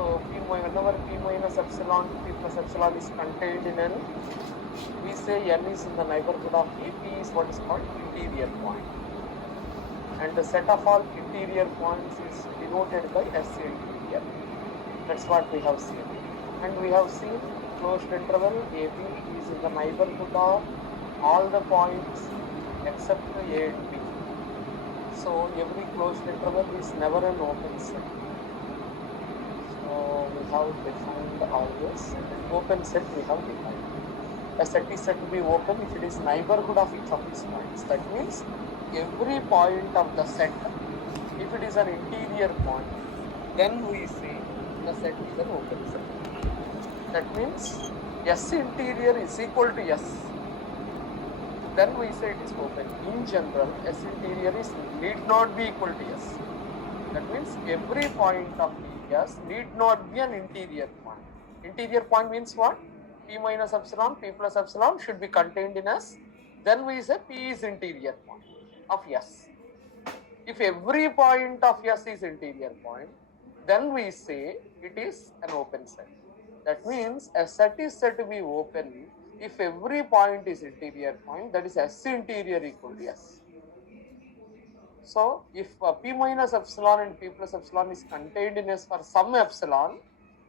So whenever p minus epsilon, p plus epsilon is contained in N, we say N is in the neighborhood of P. P is what is called interior point. And the set of all interior points is denoted by S interior. That's what we have seen. And we have seen closed interval AB is in the neighborhood of all the points except A and B. So every closed interval is never an open set. So we have defined all this. Open set we have defined. A set is said to be open if it is neighborhood of each of its points. That means every point of the set, if it is an interior point, then we say the set is an open set. That means S interior is equal to S. Then we say it is open. In general, S interior is need not be equal to S. That means every point of S need not be an interior point. Interior point means what? P minus epsilon, P plus epsilon should be contained in S. Then we say P is interior point of S. If every point of S is interior point, then we say it is an open set. That means a set is said to be open if every point is interior point, that is S interior equal to S. So if P minus epsilon and P plus epsilon is contained in S for some epsilon,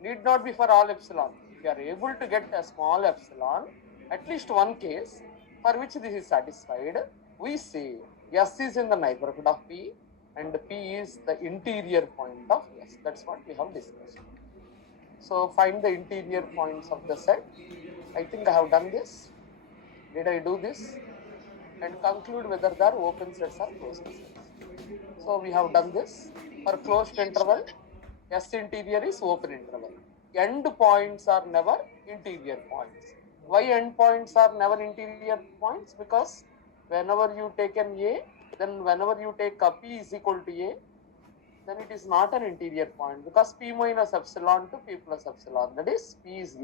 need not be for all epsilon. If you are able to get a small epsilon, at least one case for which this is satisfied, we say S is in the neighborhood of P and P is the interior point of S. That's what we have discussed. So find the interior points of the set. I think I have done this. Did I do this? And conclude whether they are open sets or closed sets. So we have done this. For closed interval, S interior is open interval. End points are never interior points. Why end points are never interior points? Because whenever you take an A, then whenever you take a P is equal to A, then it is not an interior point because P minus epsilon to P plus epsilon, that is P is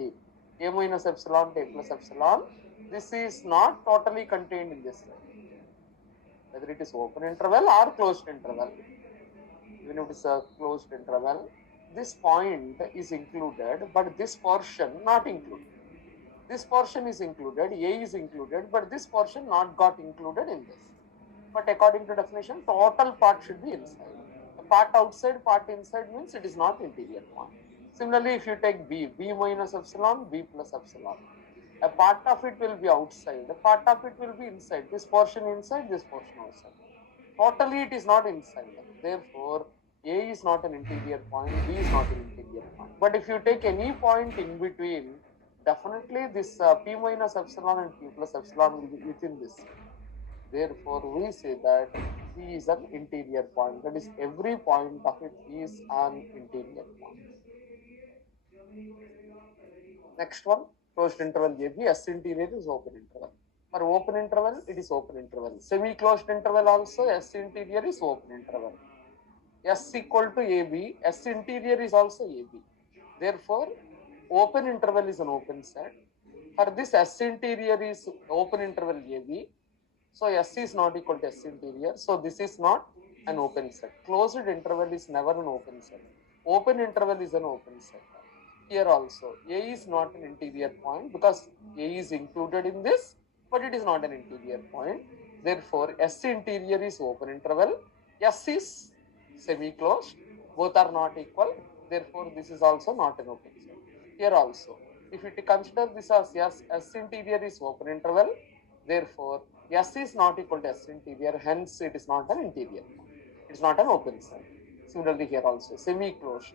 A minus epsilon to A plus epsilon. This is not totally contained in this set. Whether it is open interval or closed interval, even if it is a closed interval, this point is included, but this portion not included. This portion is included, A is included, but this portion not got included in this. But according to definition, total part should be inside. A part outside, part inside means it is not interior point. Similarly, if you take B minus epsilon, B plus epsilon, a part of it will be outside, a part of it will be inside. This portion inside, this portion outside. Totally it is not inside. Therefore, A is not an interior point, B is not an interior point. But if you take any point in between, definitely this P minus epsilon and P plus epsilon will be within this. Therefore, we say that P is an interior point. That is, every point of it is an interior point. Next one, closed interval AB, S interior is open interval. For open interval, it is open interval. Semi-closed interval also, S interior is open interval. S equal to AB, S interior is also AB. Therefore, open interval is an open set. For this S interior is open interval AB. So S is not equal to S interior. So this is not an open set. Closed interval is never an open set. Open interval is an open set. Here also, A is not an interior point because A is included in this, but it is not an interior point. Therefore, S interior is open interval. S is semi-closed. Both are not equal. Therefore, this is also not an open set. Here also, if you consider this as S interior is open interval, therefore, S is not equal to S interior, hence it is not an interior point. It is not an open set. Similarly, here also, semi-closed.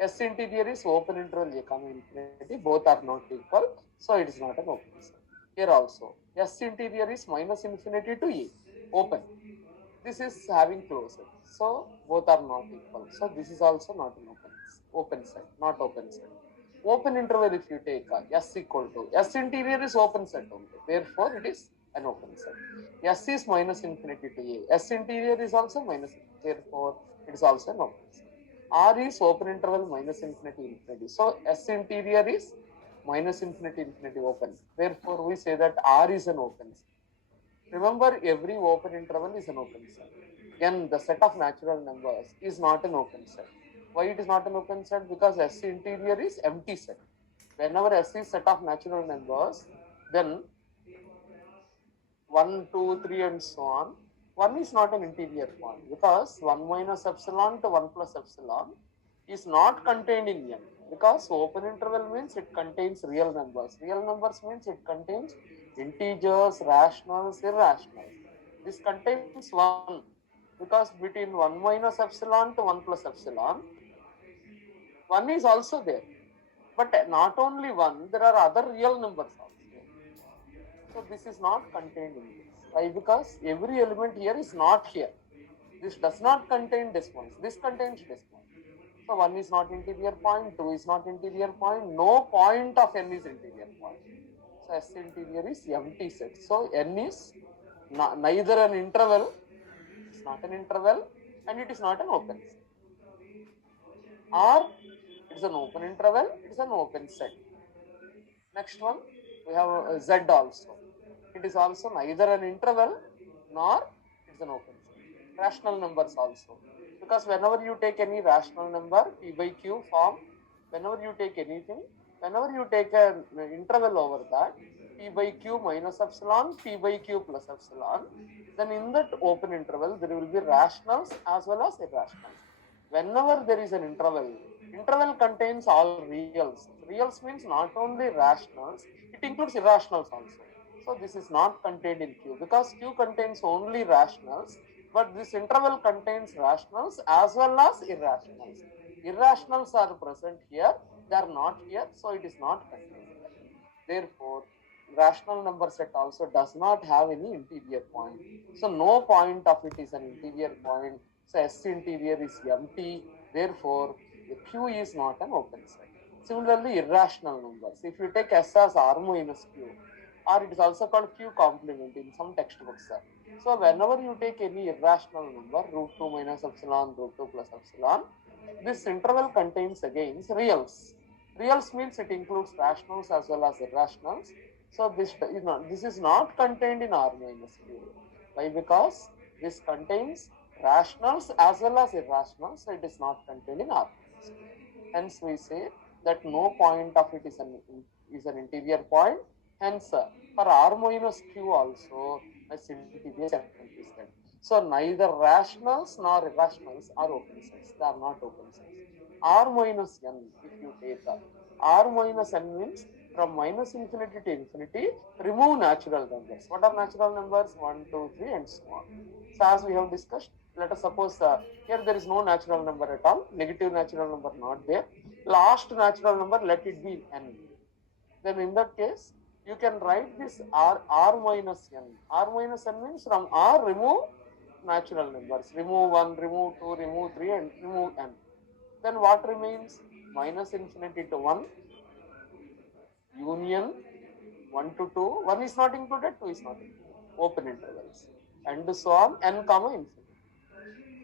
S interior is open interval A comma infinity, both are not equal, so it is not an open set. Here also, S interior is minus infinity to A, open. This is having closed, so both are not equal. So this is also not an open set, not open set. Open interval, if you take S equal to, S interior is open set only, therefore it is an open set. S is minus infinity to A, S interior is also minus, therefore it is also an open set. R is open interval minus infinity infinity. So S interior is minus infinity infinity open. Therefore, we say that R is an open set. Remember, every open interval is an open set. N, the set of natural numbers, is not an open set. Why it is not an open set? Because S interior is empty set. Whenever S is set of natural numbers, then 1, 2, 3 and so on, 1 is not an interior point because 1 minus epsilon to 1 plus epsilon is not contained in n, because open interval means it contains real numbers. Real numbers means it contains integers, rationals, irrationals. This contains 1 because between 1 minus epsilon to 1 plus epsilon, 1 is also there. But not only 1, there are other real numbers also. So this is not contained in this. Why? Because every element here is not here. This does not contain decimals. This contains decimals. So 1 is not interior point, 2 is not interior point, no point of n is interior point. So S interior is empty set. So n is neither an interval, it's not an interval, and it is not an open set. Or it is an open interval, it is an open set. Next one, we have Z also. It is also neither an interval nor it is an open set. Rational numbers also. Because whenever you take any rational number, P by Q form, whenever you take anything, whenever you take an interval over that, P by Q minus epsilon, P by Q plus epsilon, then in that open interval, there will be rationals as well as irrationals. Whenever there is an interval, interval contains all reals. Reals means not only rationals, it includes irrationals also. So this is not contained in Q because Q contains only rationals, but this interval contains rationals as well as irrationals. Irrationals are present here, they are not here, so it is not contained here. Therefore, rational number set also does not have any interior point. So no point of it is an interior point. So S interior is empty. Therefore, the Q is not an open set. Similarly, irrational numbers. If you take S as R minus Q, or it is also called Q complement in some textbooks. So whenever you take any irrational number, root 2 minus epsilon, root 2 plus epsilon, this interval contains again reals. Reals means it includes rationals as well as irrationals. So this is not contained in R minus Q. Why? Because this contains rationals as well as irrationals, so it is not contained in R minus Q. Hence we say that no point of it is an interior point. Hence for R minus Q also S interior is empty set. So neither rationals nor irrationals are open sets. They are not open sets. R minus n, if you take R minus n means from minus infinity to infinity, remove natural numbers. What are natural numbers? 1, 2, 3 and so on. So as we have discussed, let us suppose here there is no natural number at all, negative natural number not there. Last natural number, let it be n. Then in that case, you can write this R minus n. R minus n means from R remove natural numbers. Remove 1, remove 2, remove 3 and remove n. Then what remains? Minus infinity to 1, union 1 to 2, 1 is not included, 2 is not included. Open intervals. And so on, n comma infinity.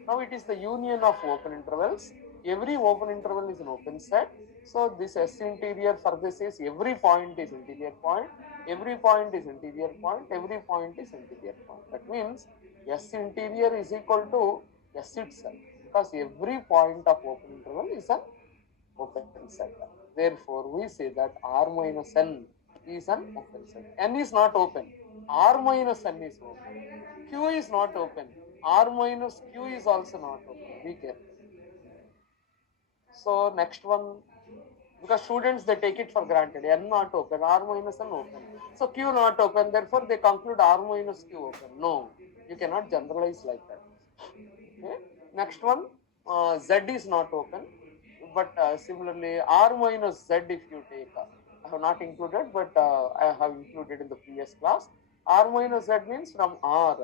Now it is the union of open intervals. Every open interval is an open set. So this S interior for this is every point is interior point, every point is interior point, every point is interior point. That means S interior is equal to S itself, because every point of open interval is an open set. Therefore, we say that R minus n is an open set. N is not open. R minus n is open. Q is not open. R minus Q is also not open. Be careful. So next one, because students they take it for granted, n not open, R minus n open. So Q not open, therefore they conclude R minus Q open. No, you cannot generalize like that. Okay. Next one, Z is not open, but similarly R minus Z if you take, I have not included, but I have included in the previous class. R minus Z means from R,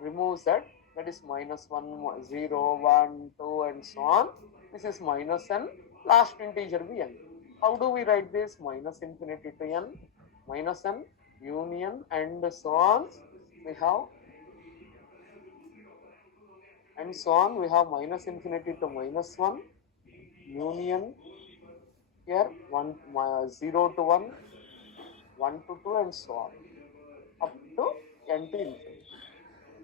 remove Z, that is minus 1, 0, 1, 2 and so on. This is minus n, last integer be n. How do we write this? Minus infinity to n, minus n, union and so on. We have and so on. We have minus infinity to minus 1, union here 1, 0 to 1, 1 to 2 and so on, up to n to infinity.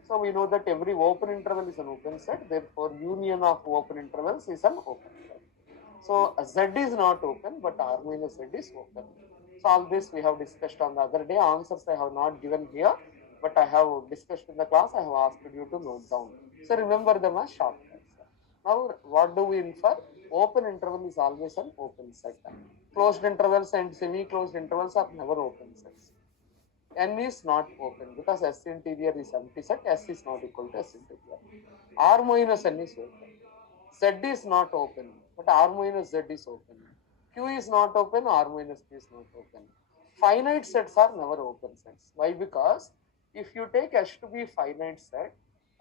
So we know that every open interval is an open set, therefore union of open intervals is an open set. So Z is not open, but R minus Z is open. So all this we have discussed on the other day. Answers I have not given here, but I have discussed in the class. I have asked you to note down. So remember them as shortcuts. Now what do we infer? Open interval is always an open set. Closed intervals and semi-closed intervals are never open sets. N is not open because S interior is empty set. S is not equal to S interior. R minus N is open. Z is not open, but R minus Z is open. Q is not open, R minus Q is not open. Finite sets are never open sets. Why? Because if you take S to be finite set,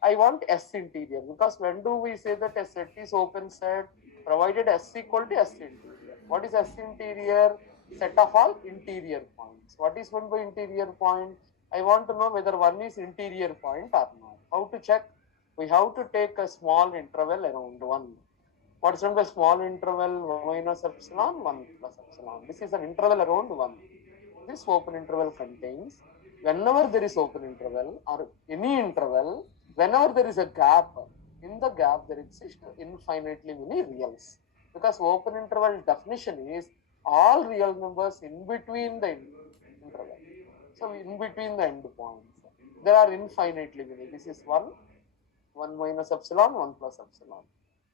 I want S interior, because when do we say that a set is open set? Provided S equal to S interior. What is S interior? Set of all interior points. What is one by interior point? I want to know whether one is interior point or not. How to check? We have to take a small interval around 1. What's meant by small interval? 1 minus epsilon, 1 plus epsilon. This is an interval around 1. This open interval contains, whenever there is open interval or any interval, whenever there is a gap, in the gap there exist infinitely many reals. Because open interval definition is all real numbers in between the interval. So in between the end points, there are infinitely many. This is 1 minus epsilon, 1 plus epsilon.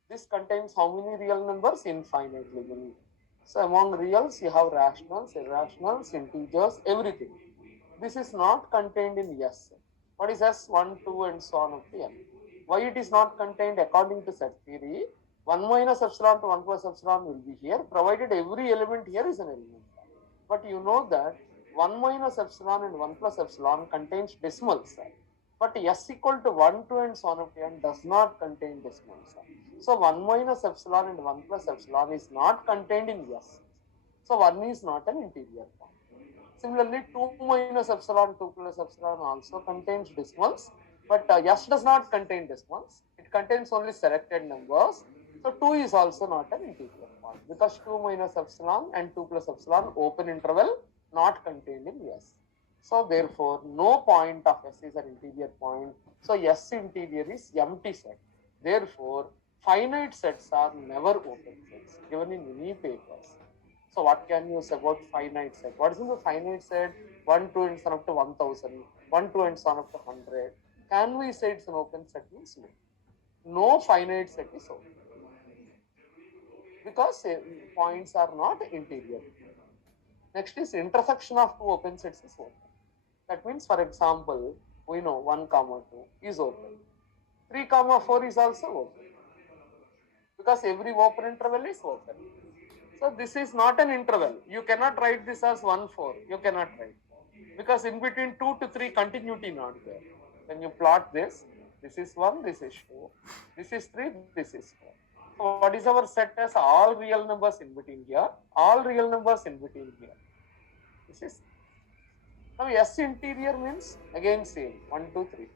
This contains how many real numbers? Infinitely many. So among reals, you have rationals, irrationals, integers, everything. This is not contained in S. What is S? 1, 2, and so on up to N. Why it is not contained? According to set theory, 1 minus epsilon to 1 plus epsilon will be here, provided every element here is an element. But you know that 1 minus epsilon and 1 plus epsilon contains decimals. But S equal to 1, 2, and so on up to N does not contain decimals. So 1 minus epsilon and 1 plus epsilon is not contained in S. So 1 is not an interior point. Similarly, 2 minus epsilon, 2 plus epsilon also contains decimals, but S does not contain decimals. It contains only selected numbers. So 2 is also not an interior point because 2 minus epsilon and 2 plus epsilon open interval not contained in S. So therefore, no point of S is an interior point. So S interior is empty set. Therefore, finite sets are never open sets given in many papers. So what can you say about finite set? What is in the finite set? 1, 2, and so on up to 1000, 1, 2, and so on up to 100. Can we say it's an open set? Means no. No finite set is open because points are not interior. Next is intersection of two open sets is open. That means, for example, we know 1, 2 is open. 3, 4 is also open because every open interval is open. So this is not an interval. You cannot write this as 1, 4. You cannot write because in between 2 to 3 continuity not there. When you plot this, this is 1, this is 2, this is 3, this is 4. So what is our set as? All real numbers in between here, all real numbers in between here. This is now S interior means again same 1, 2, 3, 4.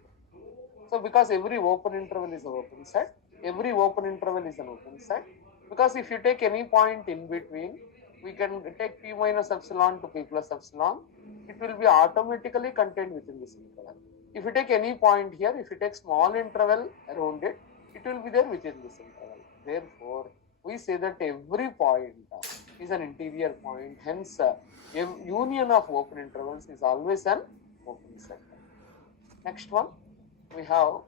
So because every open interval is an open set, every open interval is an open set. Because if you take any point in between, we can take P minus epsilon to P plus epsilon. It will be automatically contained within this interval. If you take any point here, if you take small interval around it, it will be there within this interval. Therefore, we say that every point is an interior point. Hence, union of open intervals is always an open set. Next one, we have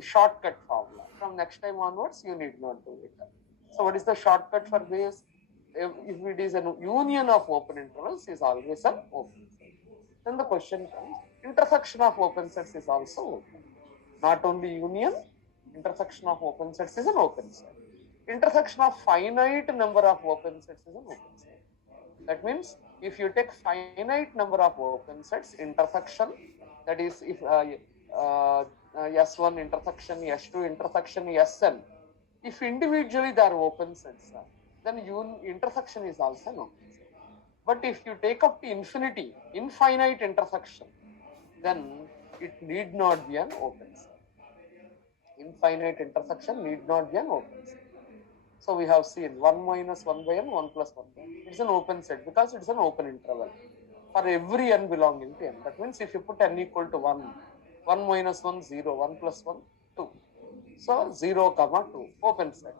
shortcut formula. From next time onwards, you need not do it. So what is the shortcut for this? If it is a union of open intervals, is always an open set. Then the question comes, intersection of open sets is also open. Not only union, intersection of open sets is an open set. Intersection of finite number of open sets is an open set. That means if you take finite number of open sets, intersection, that is if S1 intersection, S2 intersection, Sn, if individually they are open sets, then intersection is also an open set. But if you take up to infinity, infinite intersection, then it need not be an open set. Infinite intersection need not be an open set. So we have seen 1 minus 1 by n, 1 plus 1 by n. It's an open set because it's an open interval for every n belonging to n. That means if you put n equal to 1, 1 minus 1, 0, 1 plus 1, 2. So 0, comma 2, open set.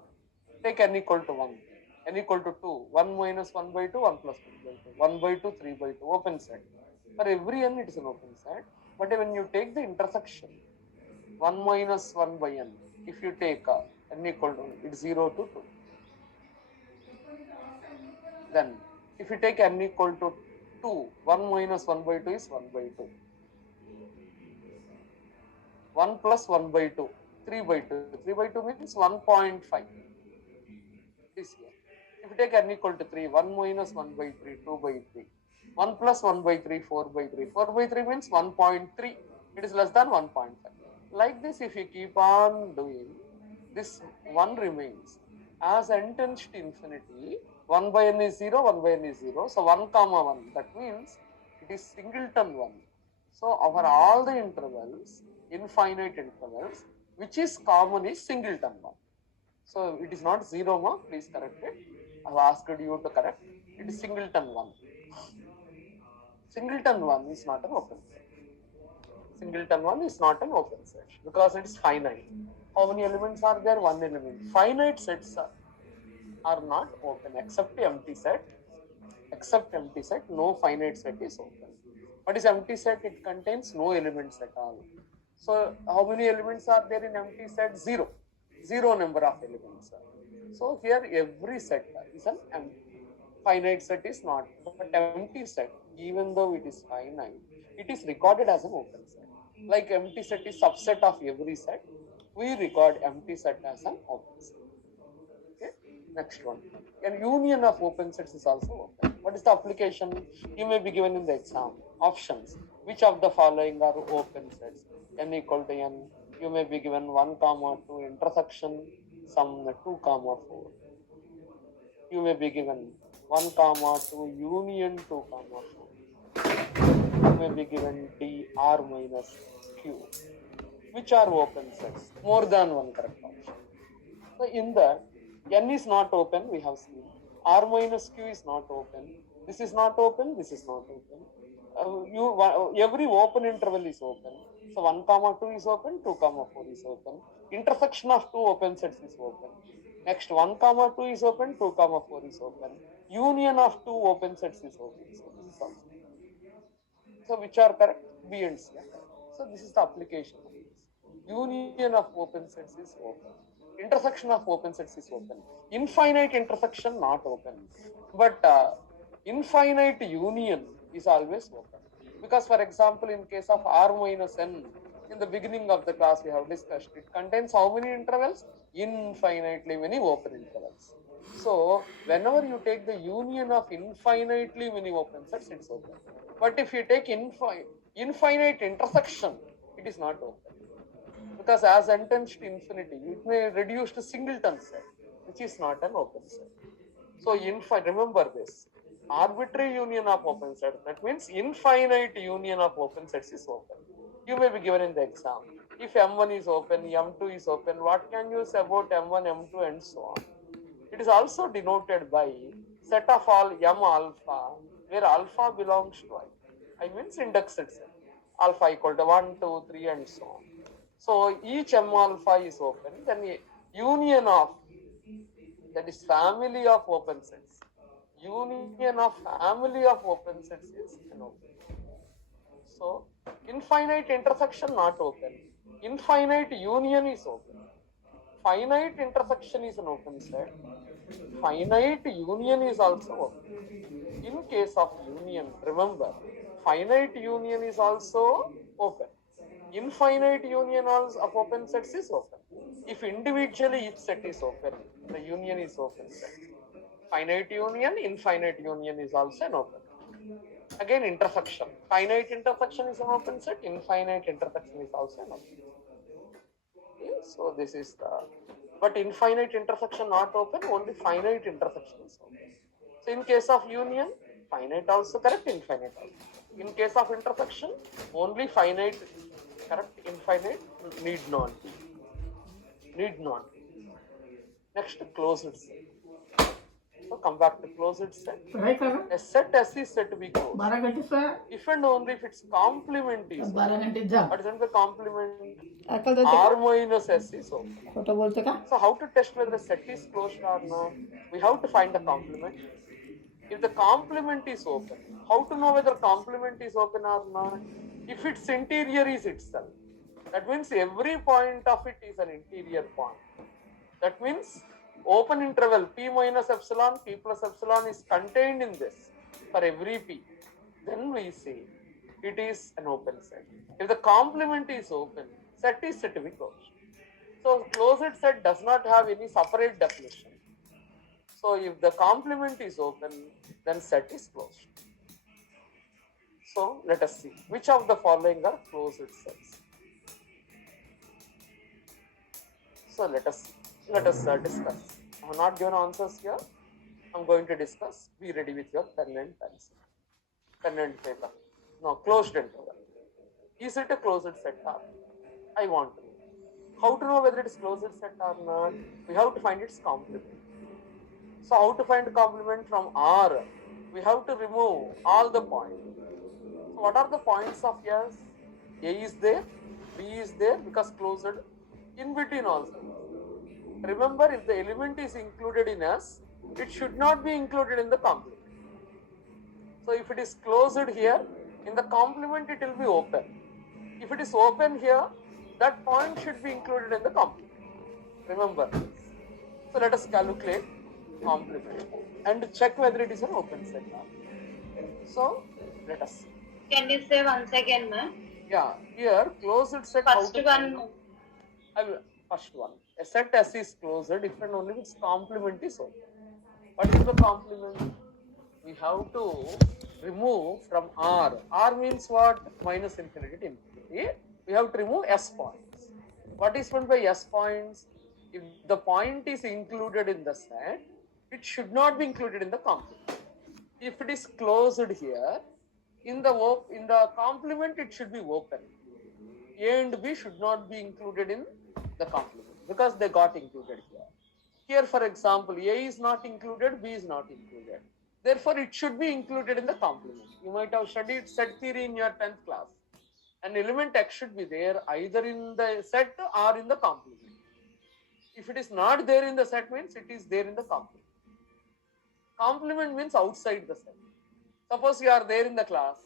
Take n equal to 1, n equal to 2, 1 minus 1 by 2, 1 plus 1 by 2, 1 by 2, 3 by 2, open set. For every n it is an open set, but when you take the intersection, 1 minus 1 by n, if you take n equal to, it's 0 to 2. Then if you take n equal to 2, 1 minus 1 by 2 is 1 by 2. 1 plus 1 by 2, 3 by 2. 3 by 2 means 1.5. This here. If you take n equal to 3, 1 minus 1 by 3, 2 by 3. 1 plus 1 by 3, 4 by 3. 4 by 3 means 1.3. It is less than 1.5. Like this, if you keep on doing, this 1 remains. As n tends to infinity, 1 by n is 0, 1 by n is 0. So 1 comma 1. That means it is singleton 1. So over all the intervals, infinite intervals, which is common is singleton 1. So it is not 0, ma, please correct it. I have asked you to correct. It is singleton 1. Singleton 1 is not an open set. Singleton 1 is not an open set because it is finite. How many elements are there? 1 element. Finite sets are not open except empty set. Except empty set, no finite set is open. What is empty set? It contains no elements at all. So how many elements are there in empty set? 0. 0 number of elements. So here every set is an empty. Finite set is not, but empty set, even though it is finite, it is recorded as an open set. Like empty set is subset of every set, we record empty set as an open set. Okay, next one. An union of open sets is also open. What is the application? You may be given in the exam. Options. Which of the following are open sets? N equal to n. You may be given 1 comma 2 intersection, some 2 comma 4. You may be given 1 comma 2 union 2 comma 4. You may be given D R minus Q. Which are open sets? More than one correct option. So in that, n is not open, we have seen. R minus Q is not open. This is not open, this is not open. Every open interval is open. So 1 comma 2 is open, 2 comma 4 is open. Intersection of two open sets is open. Next 1 comma 2 is open, 2 comma 4 is open. Union of two open sets is open. So this is also. So which are correct? B and C. So this is the application of this. Union of open sets is open. Intersection of open sets is open. Infinite intersection not open. But infinite union is always open. Because for example, in case of R minus n, in the beginning of the class we have discussed, it contains how many intervals? Infinitely many open intervals. So whenever you take the union of infinitely many open sets, it's open. But if you take infinite intersection, it is not open. Because as n tends to infinity, it may reduce to singleton set, which is not an open set. So remember this. Arbitrary union of open sets, that means infinite union of open sets is open. You may be given in the exam. If M1 is open, M2 is open, what can you say about M1, M2 and so on? It is also denoted by set of all M alpha, where alpha belongs to I means indexed set. Alpha equal to 1, 2, 3 and so on. So each M alpha is open, then union of, that is family of open sets. Union of family of open sets is an open. So infinite intersection not open. Infinite union is open. Finite intersection is an open set. Finite union is also open. In case of union, remember, finite union is also open. Infinite union of open sets is open. If individually each set is open, the union is open set. Finite union, infinite union is also an open. Again, intersection. Finite intersection is an open set. Infinite intersection is also an open set. Okay, so this is the. But infinite intersection not open. Only finite intersection is open. So in case of union, finite also correct. Infinite also. In case of intersection, only finite correct. Infinite need not be. Need not be. Next, closed set. So come back to closed set. A set S is said to be closed if and only if its complement is open. What is the complement? R minus S is open. So how to test whether a set is closed or not? We have to find the complement. If the complement is open, how to know whether complement is open or not? If its interior is itself, that means every point of it is an interior point. That means open interval P minus epsilon, P plus epsilon is contained in this for every P. Then we say it is an open set. If the complement is open, set is said to be closed. So closed set does not have any separate definition. So if the complement is open, then set is closed. So let us see which of the following are closed sets. So let us discuss. I have not given answers here. I'm going to discuss. Be ready with your pen and pencil, pen and paper. No, closed interval. Is it a closed set or? I want to know. How to know whether it is closed set or not? We have to find its complement. So how to find complement from R? We have to remove all the points. So what are the points of S? A is there, B is there because closed, in between also. Remember, if the element is included in S, it should not be included in the complement. So if it is closed here, in the complement it will be open. If it is open here, that point should be included in the complement. Remember this. So let us calculate complement and check whether it is an open set or not. So let us see. Can you say once again, ma'am? Yeah, here closed set. First one. First one. A set S is closed if and only if its complement is open. What is the complement? We have to remove from R. R means what? Minus infinity to infinity. We have to remove S points. What is meant by S points? If the point is included in the set, it should not be included in the complement. If it is closed here, in the complement it should be open. A and B should not be included in the complement because they got included here. Here, for example, A is not included, B is not included. Therefore, it should be included in the complement. You might have studied set theory in your 10th class. An element X should be there either in the set or in the complement. If it is not there in the set, means it is there in the complement. Complement means outside the set. Suppose you are there in the class,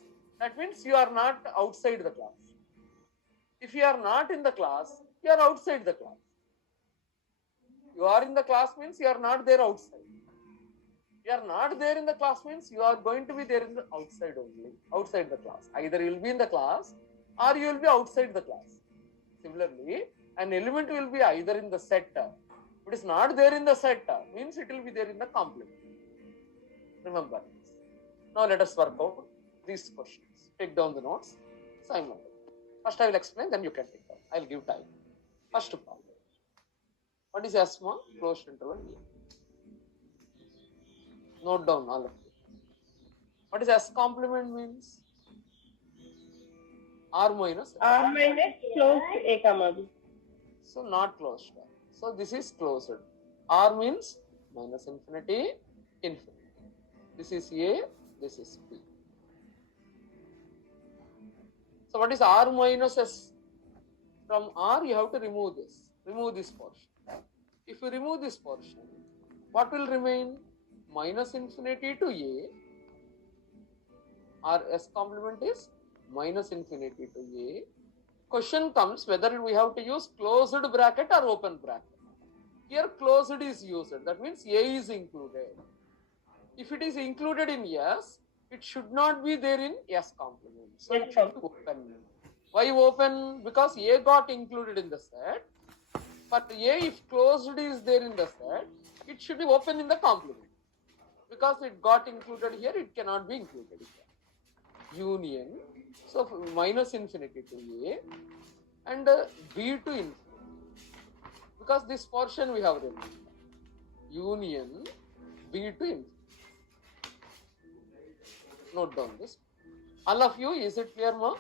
that means you are not outside the class. If you are not in the class, you are outside the class. You are in the class means you are not there outside. You are not there in the class means you are going to be there in the outside only, outside the class. Either you will be in the class or you will be outside the class. Similarly, an element will be either in the set. If it is not there in the set, means it will be there in the complement. Remember this. Now let us work out these questions. Take down the notes. Simon. First I will explain, then you can take down. I will give time. First problem. What is S1? Closed interval. Note down all of it. What is S complement means? R minus. R minus closed A comma B. So not closed. So this is closed. R means minus infinity, infinity. This is A, this is B. So what is R minus S? From R you have to remove this. Remove this portion. If you remove this portion, what will remain? Minus infinity to A. Our S complement is minus infinity to A. Question comes whether we have to use closed bracket or open bracket. Here closed is used. That means A is included. If it is included in S, it should not be there in S complement. So it should be open. Why open? Because A got included in the set. But A, if closed is there in the set, it should be open in the complement. Because it got included here, it cannot be included here. Union. So minus infinity to A and B to infinity. Because this portion we have removed. Union B to infinity. Note down this. All of you, is it clear, ma?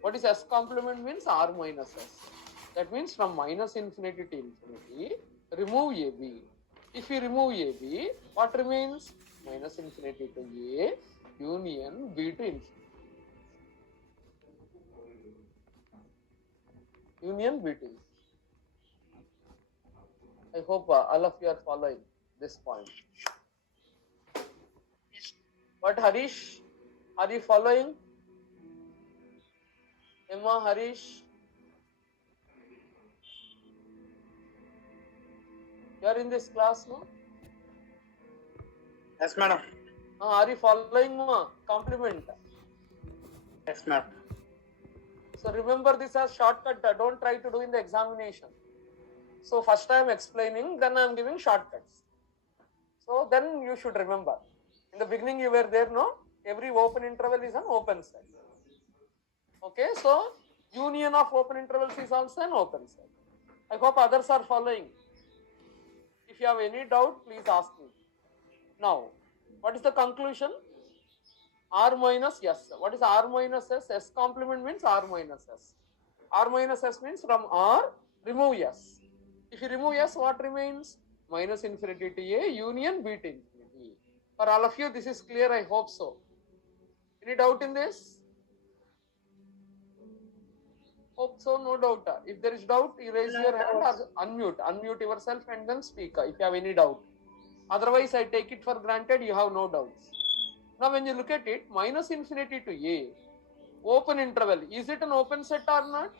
What is S complement means? R minus S. That means from minus infinity to infinity, remove AB. If you remove AB, what remains? Minus infinity to A union B to infinity. Union B to infinity. I hope all of you are following this point. What, Harish? Are you following? Emma, Harish? You are in this class, no? Yes, madam. Are you following complement? Yes, madam. So remember this as shortcut. Don't try to do in the examination. So first I am explaining, then I am giving shortcuts. So then you should remember. In the beginning you were there, no? Every open interval is an open set. Okay, so union of open intervals is also an open set. I hope others are following. If you have any doubt, please ask me. Now, what is the conclusion? R minus S. What is R minus S? S complement means R minus S. R minus S means from R, remove S. If you remove S, what remains? Minus infinity to A, union B to infinity. For all of you, this is clear, I hope so. Any doubt in this? Hope so, no doubt. If there is doubt, you raise your hand or unmute yourself and then speak if you have any doubt. Otherwise, I take it for granted you have no doubts. Now, when you look at it, minus infinity to A, open interval, is it an open set or not?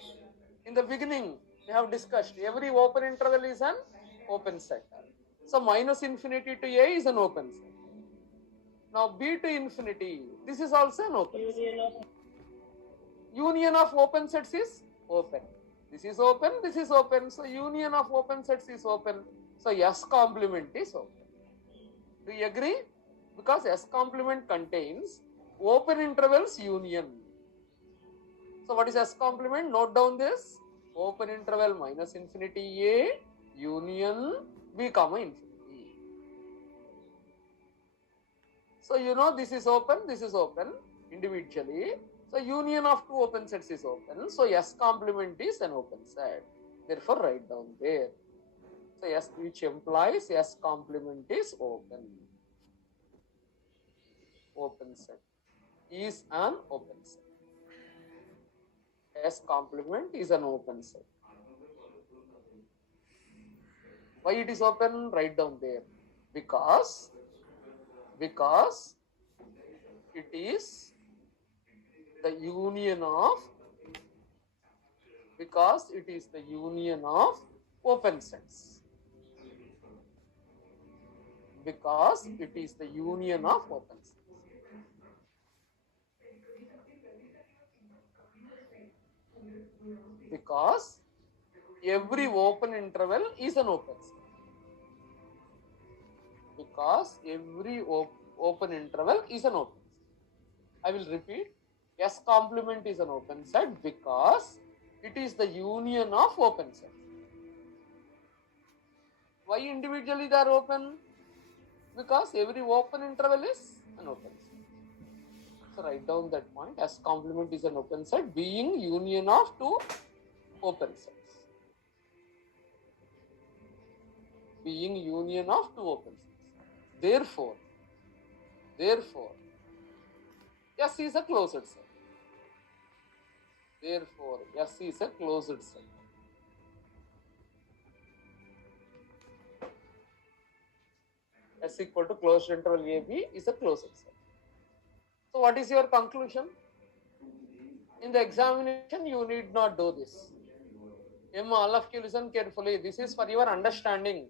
In the beginning, we have discussed every open interval is an open set. So, minus infinity to A is an open set. Now, B to infinity, this is also an open set. Union of open sets is open. This is open, this is open. So, union of open sets is open. So, S complement is open. Do you agree? Because S complement contains open intervals union. So, what is S complement? Note down this. Open interval minus infinity A union B comma infinity. So, you know this is open individually. So, union of two open sets is open. So, S complement is an open set. Therefore, write down there. So, S, which implies S complement is open. Open set is an open set. S complement is an open set. Why it is open? Write down there. Because it is the union of open sets. Because it is the union of open sets. Because every open interval is an open set. Because every open interval is an open set. I will repeat. S complement is an open set because it is the union of open sets. Why individually they are open? Because every open interval is an open set. So write down that point. S complement is an open set being union of two open sets. Being union of two open sets. Therefore, S is a closed set. Therefore, S is a closed set. S equal to closed interval AB is a closed set. So, what is your conclusion? In the examination, you need not do this. Emma, all of you listen carefully. This is for your understanding.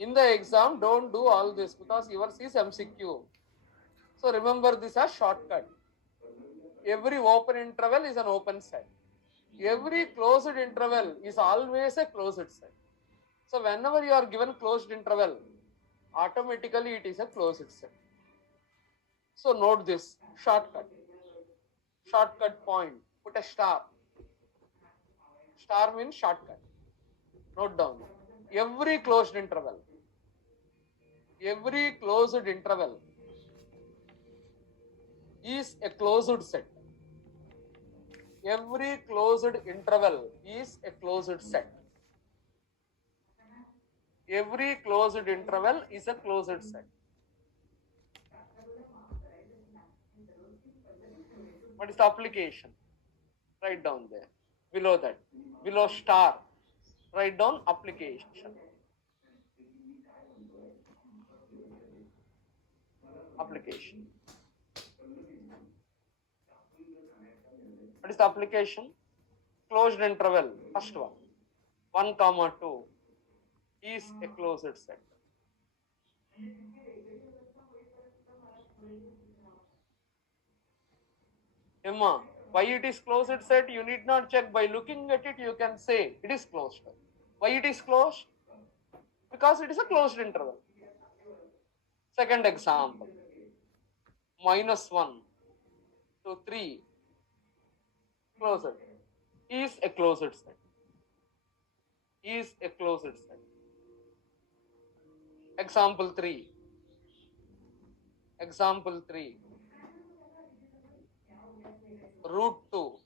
In the exam, don't do all this because yours is MCQ. So, remember this as shortcut. Every open interval is an open set. Every closed interval is always a closed set. So, whenever you are given closed interval, automatically it is a closed set. So, note this shortcut. Shortcut point. Put a star. Star means shortcut. Note down. Every closed interval is a closed set. Every closed interval is a closed set. Every closed interval is a closed set. What is the application? Write down there. Below that. Below star. Write down application. Application. What is the application? Closed interval. First one. 1 comma 2 is a closed set. Emma, why it is closed set? You need not check. By looking at it, you can say it is closed. Why it is closed? Because it is a closed interval. Second example. -1 to 3 closed is a closed set. Is a closed set. Example 3. Example 3. √2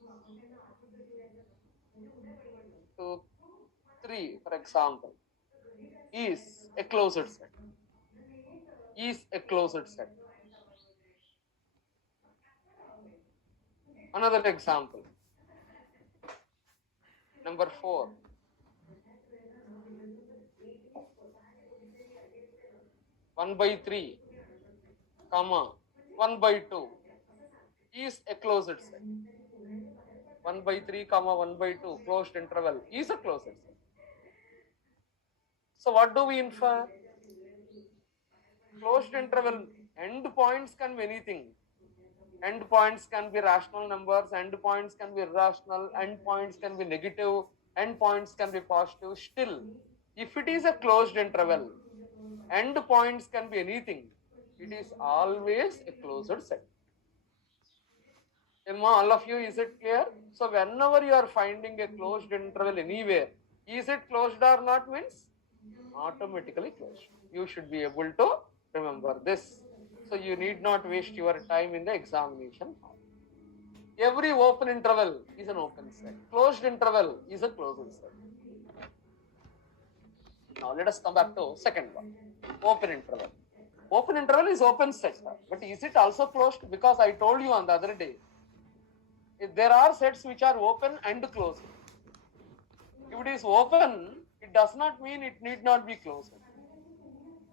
to 3, for example, is a closed set. Is a closed set. Another example. Number 4. 1/3, comma 1/2 is a closed set. 1/3, comma 1/2 closed interval is a closed set. So what do we infer? Closed interval endpoints can be anything. Endpoints can be rational numbers, endpoints can be irrational, endpoints can be negative, endpoints can be positive. Still, if it is a closed interval, endpoints can be anything. It is always a closed set. Emma, all of you, is it clear? So whenever you are finding a closed interval anywhere, is it closed or not means automatically closed. You should be able to remember this. So you need not waste your time in the examination. Every open interval is an open set. Closed interval is a closed set. Now let us come back to second one. Open interval. Open interval is open set. But is it also closed? Because I told you on the other day, there are sets which are open and closed. If it is open, it does not mean it need not be closed.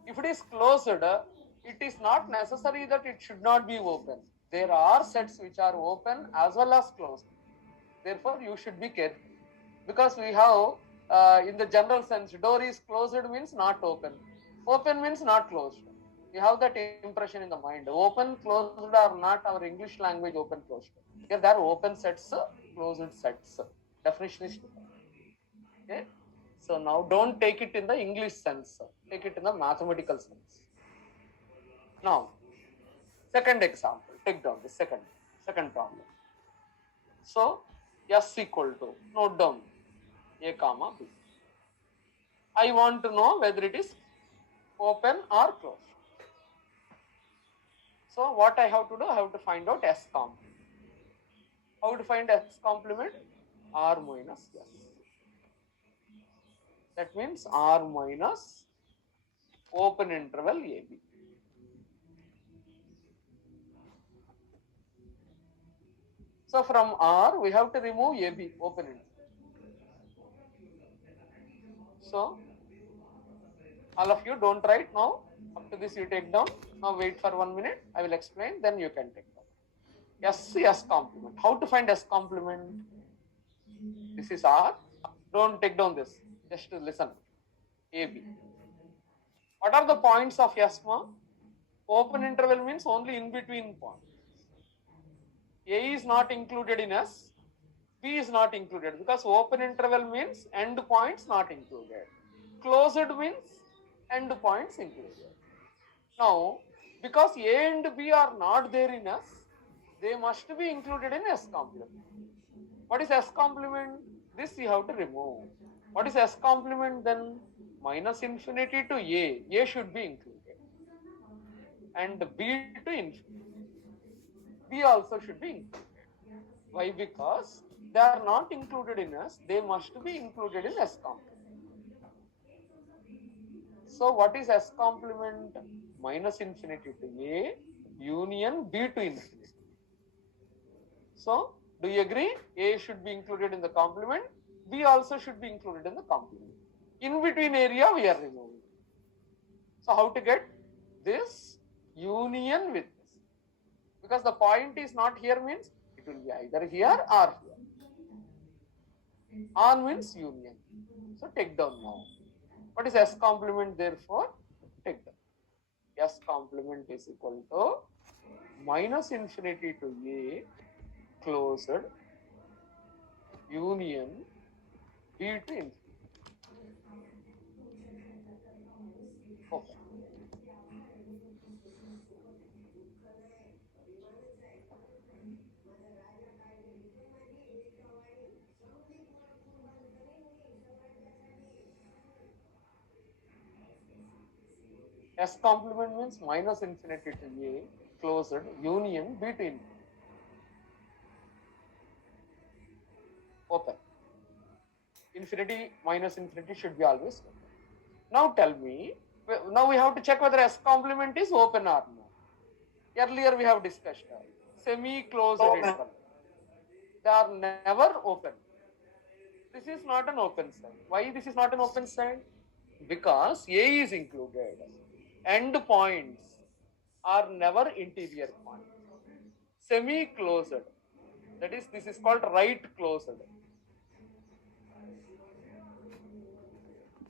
If it is closed, it is not necessary that it should not be open. There are sets which are open as well as closed. Therefore, you should be careful. Because we have, in the general sense, door is closed means not open. Open means not closed. We have that impression in the mind. Open, closed are not our English language open, closed. Here there are open sets, closed sets. Definition is different. Okay? So now don't take it in the English sense. Take it in the mathematical sense. Now, second example. Take down the second problem. So, S equal to, note down, A comma B. I want to know whether it is open or closed. So, what I have to do? I have to find out S complement. How to find S complement? R minus S. That means R minus open interval AB. So from R, we have to remove AB, open interval. So, all of you don't write now. Up to this you take down. Now wait for 1 minute. I will explain, then you can take down. S complement. How to find S complement? This is R. Don't take down this. Just to listen. AB. What are the points of S? Open interval means only in between points. A is not included in S. B is not included because open interval means end points not included. Closed means end points included. Now, because A and B are not there in S, they must be included in S complement. What is S complement? This you have to remove. What is S complement then? Minus infinity to A. A should be included. And B to infinity. B also should be included. Why? Because they are not included in S, they must be included in S complement. So what is S complement? Minus infinity to A union B to infinity. So do you agree? A should be included in the complement. B also should be included in the complement. In between area we are removing. So how to get this union with this? Because the point is not here means it will be either here or here. On means union. So take down now. What is S complement therefore? Take down. S complement is equal to minus infinity to A closed union B to infinity. Okay. S complement means minus infinity to A closed union B to infinity. Open. Infinity minus infinity should be always open. Now tell me, now we have to check whether S complement is open or not. Earlier we have discussed semi-closed interval. They are never open. This is not an open side. Why this is not an open side? Because A is included. End points are never interior points. Semi-closed. That is, this is called right closed.